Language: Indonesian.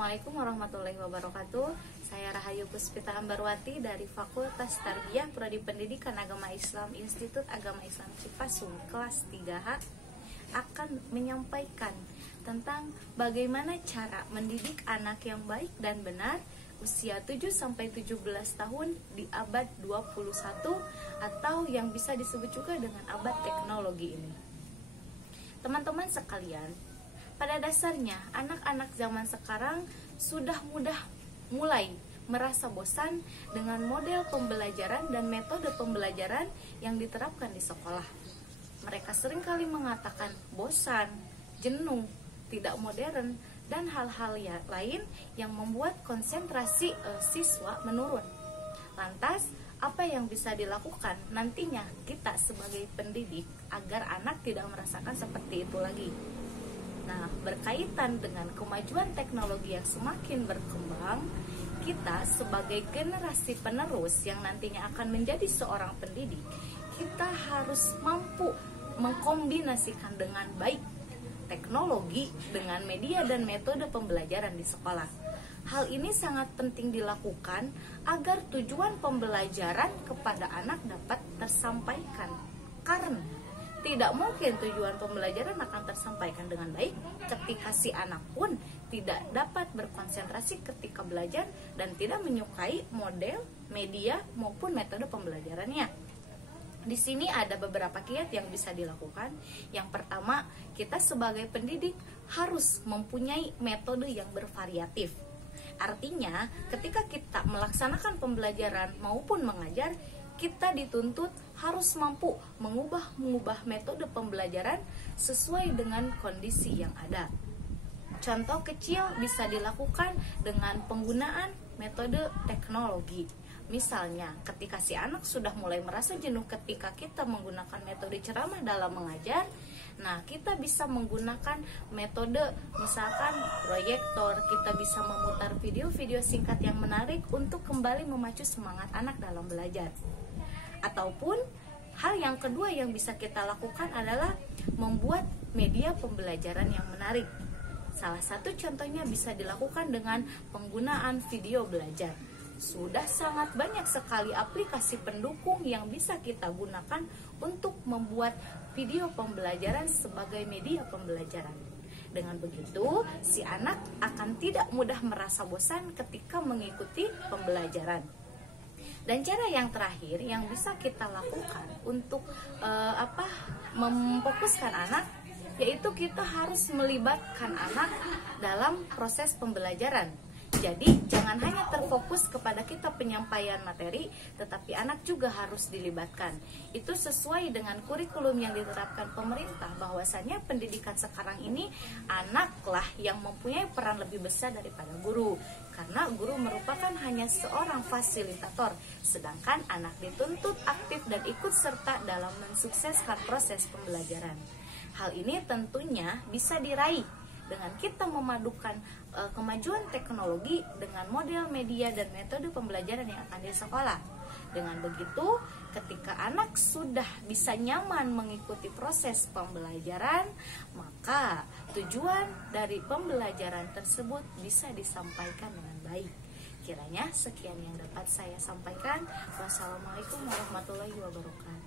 Assalamualaikum warahmatullahi wabarakatuh. Saya Rahayu Puspita Ambarwati dari Fakultas Tarbiyah Prodi Pendidikan Agama Islam Institut Agama Islam Cipasung kelas 3H akan menyampaikan tentang bagaimana cara mendidik anak yang baik dan benar usia 7-17 tahun di abad 21 atau yang bisa disebut juga dengan abad teknologi ini. Teman-teman sekalian, pada dasarnya, anak-anak zaman sekarang sudah mulai merasa bosan dengan model pembelajaran dan metode pembelajaran yang diterapkan di sekolah. Mereka seringkali mengatakan bosan, jenuh, tidak modern, dan hal-hal lain yang membuat konsentrasi siswa menurun. Lantas, apa yang bisa dilakukan nantinya kita sebagai pendidik agar anak tidak merasakan seperti itu lagi? Nah, berkaitan dengan kemajuan teknologi yang semakin berkembang, kita sebagai generasi penerus yang nantinya akan menjadi seorang pendidik, kita harus mampu mengkombinasikan dengan baik teknologi dengan media dan metode pembelajaran di sekolah. Hal ini sangat penting dilakukan agar tujuan pembelajaran kepada anak dapat tersampaikan. Karena tidak mungkin tujuan pembelajaran akan tersampaikan dengan baik ketika si anak pun tidak dapat berkonsentrasi ketika belajar dan tidak menyukai model, media, maupun metode pembelajarannya. Di sini ada beberapa kiat yang bisa dilakukan. Yang pertama, kita sebagai pendidik harus mempunyai metode yang bervariatif. Artinya, ketika kita melaksanakan pembelajaran maupun mengajar, kita dituntut harus mampu mengubah metode pembelajaran sesuai dengan kondisi yang ada. Contoh kecil bisa dilakukan dengan penggunaan metode teknologi. Misalnya, ketika si anak sudah mulai merasa jenuh ketika kita menggunakan metode ceramah dalam mengajar, nah kita bisa menggunakan metode misalkan proyektor, kita bisa memutar video-video singkat yang menarik untuk kembali memacu semangat anak dalam belajar. Ataupun hal yang kedua yang bisa kita lakukan adalah membuat media pembelajaran yang menarik. Salah satu contohnya bisa dilakukan dengan penggunaan video belajar. Sudah sangat banyak sekali aplikasi pendukung yang bisa kita gunakan untuk membuat video pembelajaran sebagai media pembelajaran. Dengan begitu, si anak akan tidak mudah merasa bosan ketika mengikuti pembelajaran. Dan cara yang terakhir yang bisa kita lakukan untuk memfokuskan anak, yaitu kita harus melibatkan anak dalam proses pembelajaran. Jadi jangan hanya terfokus kepada kita penyampaian materi, tetapi anak juga harus dilibatkan. Itu sesuai dengan kurikulum yang diterapkan pemerintah, bahwasanya pendidikan sekarang ini anaklah yang mempunyai peran lebih besar daripada guru. Karena guru merupakan hanya seorang fasilitator, sedangkan anak dituntut aktif dan ikut serta dalam mensukseskan proses pembelajaran. Hal ini tentunya bisa diraih dengan kita memadukan kemajuan teknologi dengan model media dan metode pembelajaran yang akan di sekolah. Dengan begitu, ketika anak sudah bisa nyaman mengikuti proses pembelajaran, maka tujuan dari pembelajaran tersebut bisa disampaikan dengan baik. Kiranya sekian yang dapat saya sampaikan. Wassalamualaikum warahmatullahi wabarakatuh.